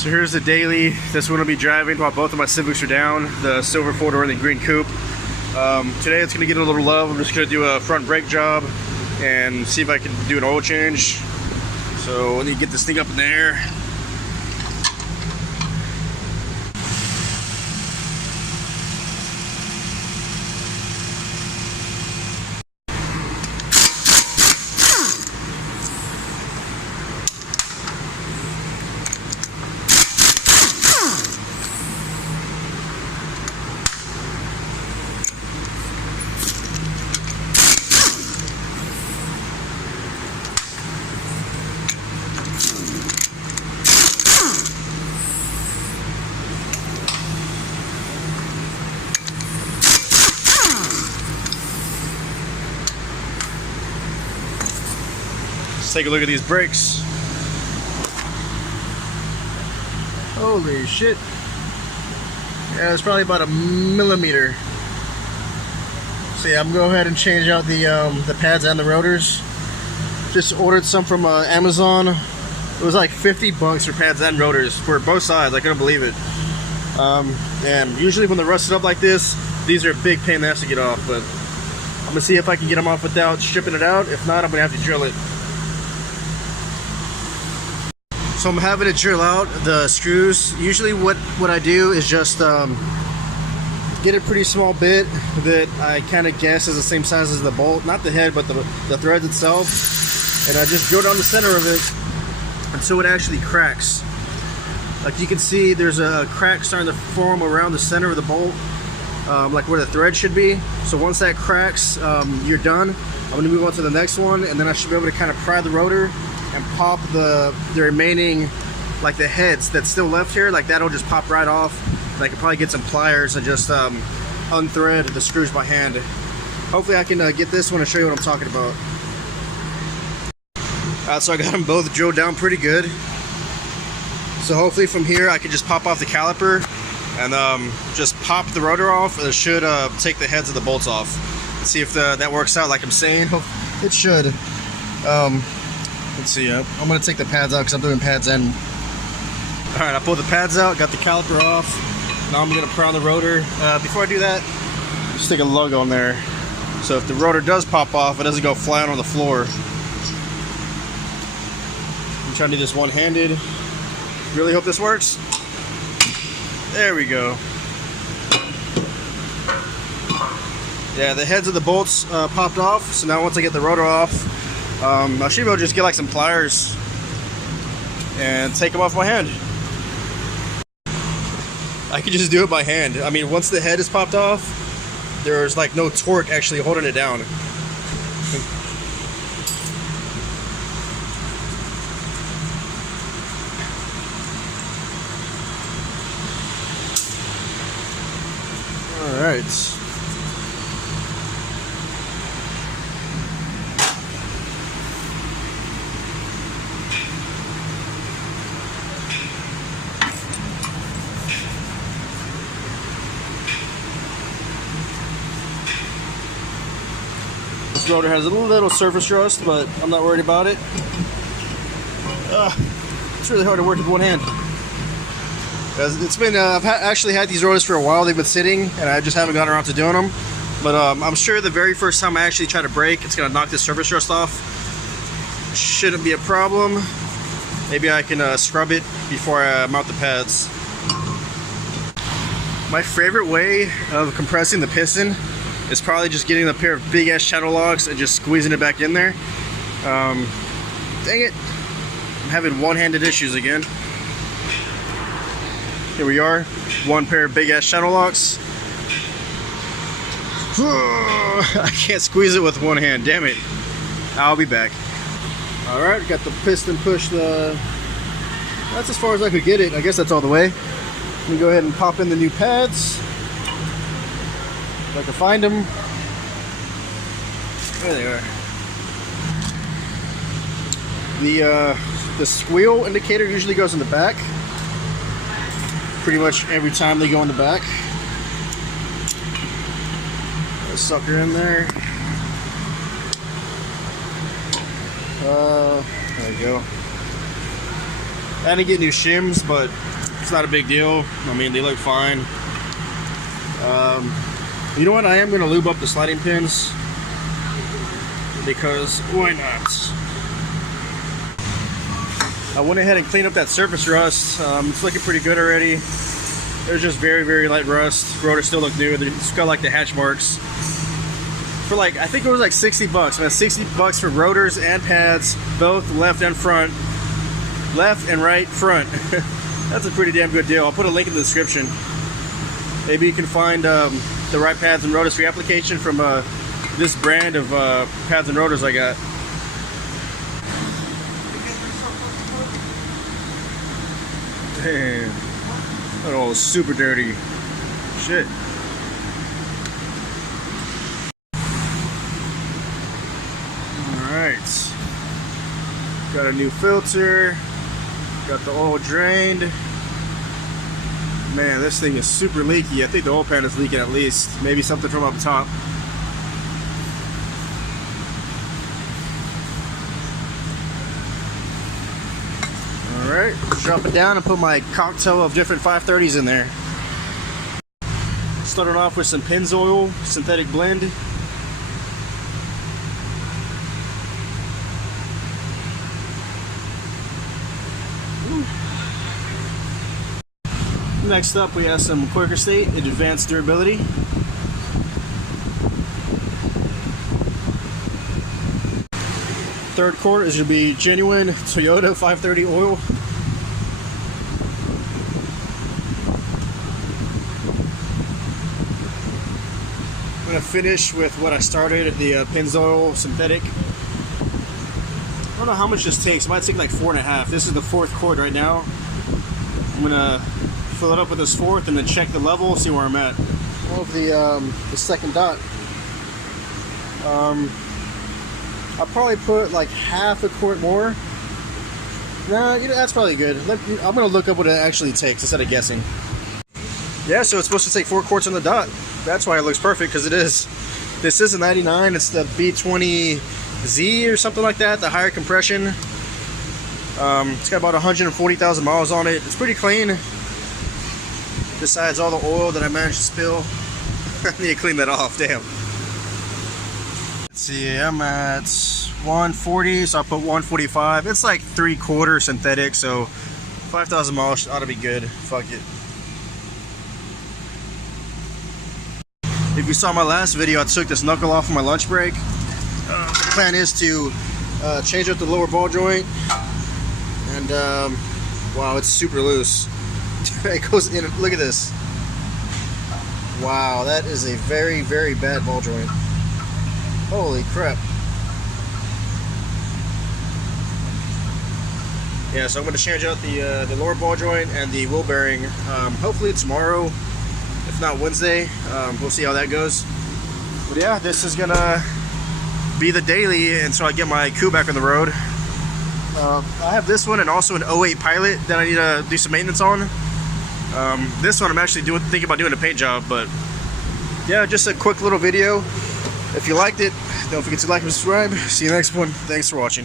So here's the daily. This one will be driving while both of my Civics are down, the silver 4-door and the green coupe. Today it's going to get a little love. I'm just going to do a front brake job and see if I can do an oil change. So let me get this thing up in the air. Let's take a look at these brakes. Holy shit. Yeah, it's probably about a millimeter. So yeah, I'm gonna go ahead and change out the pads and the rotors. Just ordered some from Amazon. It was like 50 bucks for pads and rotors for both sides. I couldn't believe it. And usually when they're rusted up like this, these are a big pain in the ass to get off, but I'm gonna see if I can get them off without stripping it out. If not, I'm gonna have to drill it. So I'm having to drill out the screws. Usually what I do is just get a pretty small bit that I kind of guess is the same size as the bolt, not the head, but the threads itself. And I just drill down the center of it until it actually cracks. Like you can see, there's a crack starting to form around the center of the bolt, like where the thread should be. So once that cracks, you're done. I'm gonna move on to the next one, and then I should be able to kind of pry the rotor and pop the remaining, like the heads that's still left here, like that'll just pop right off. And I can probably get some pliers and just unthread the screws by hand. Hopefully I can get this one and show you what I'm talking about. So I got them both drilled down pretty good. So hopefully from here I can just pop off the caliper and just pop the rotor off. It should take the heads of the bolts off. Let's see if that works out like I'm saying. It should. Let's see, I'm going to take the pads out because I'm doing pads in. Alright, I pulled the pads out, got the caliper off. Now I'm going to pry on the rotor. Before I do that, just stick a lug on there. So if the rotor does pop off, it doesn't go flying on the floor. I'm trying to do this one-handed. Really hope this works. There we go. Yeah, the heads of the bolts popped off. So now once I get the rotor off, I should be able to just get like some pliers and take them off my hand. I could just do it by hand. I mean, once the head is popped off, there's like no torque actually holding it down. All right. This rotor has a little surface rust, but I'm not worried about it. It's really hard to work with one hand. It's been I've actually had these rotors for a while. They've been sitting, and I just haven't gotten around to doing them. But I'm sure the very first time I actually try to brake, it's gonna knock this surface rust off. Shouldn't be a problem. Maybe I can scrub it before I mount the pads. My favorite way of compressing the piston is probably just getting a pair of big ass shadow locks and just squeezing it back in there. Dang it, I'm having one-handed issues again. Here we are, one pair of big ass shadow locks. I can't squeeze it with one hand, damn it. I'll be back. All right, got the piston pushed. That's as far as I could get it. I guess that's all the way. Let me go ahead and pop in the new pads. If I can find them. There they are. The squeal indicator usually goes in the back. Pretty much every time they go in the back. Put a sucker in there. There we go. I didn't get new shims, but it's not a big deal. I mean, they look fine. You know what? I am going to lube up the sliding pins because why not? I went ahead and cleaned up that surface rust. It's looking pretty good already. There's just very, very light rust. Rotors still look new. It's got like the hatch marks. For like, I think it was like 60 bucks. Man, 60 bucks for rotors and pads, both left and front. Left and right front. That's a pretty damn good deal. I'll put a link in the description. Maybe you can find the right pads and rotors for your application from this brand of pads and rotors I got. Damn. Oh, super dirty. Shit. Alright. Got a new filter. Got the oil drained. Man, this thing is super leaky. I think the oil pan is leaking at least. Maybe something from up top. Alright, drop it down and put my cocktail of different 530s in there. Starting off with some Pennzoil synthetic blend. Next up, we have some Quaker State Advanced Durability. Third quart is going to be genuine Toyota 530 oil. I'm going to finish with what I started, the Pennzoil synthetic. I don't know how much this takes. It might take like 4.5. This is the fourth quart right now. I'm going to fill it up with this fourth and then check the level, see where I'm at. Of the second dot. I'll probably put like half a quart more. Nah, you know, that's probably good. I'm gonna look up what it actually takes instead of guessing. Yeah, so it's supposed to take 4 quarts on the dot. That's why it looks perfect, because it is. This is a 99. It's the B20z or something like that, the higher compression. It's got about 140,000 miles on it. It's pretty clean. Besides all the oil that I managed to spill. I need to clean that off, damn. Let's see, I'm at 140, so I'll put 145. It's like 3/4 synthetic, so 5,000 miles ought to be good. Fuck it. If you saw my last video, I took this knuckle off on my lunch break. The plan is to change out the lower ball joint. And wow, it's super loose. It goes in. Look at this. Wow, that is a very, very bad ball joint. Holy crap. Yeah, so I'm going to change out the lower ball joint and the wheel bearing. Hopefully tomorrow, if not Wednesday. We'll see how that goes. But yeah, this is going to be the daily until I get my coupe back on the road. I have this one and also an 08 Pilot that I need to do some maintenance on. This one I'm actually thinking about doing a paint job, but yeah, just a quick little video. If you liked it, don't forget to like and subscribe. See you next one. Thanks for watching.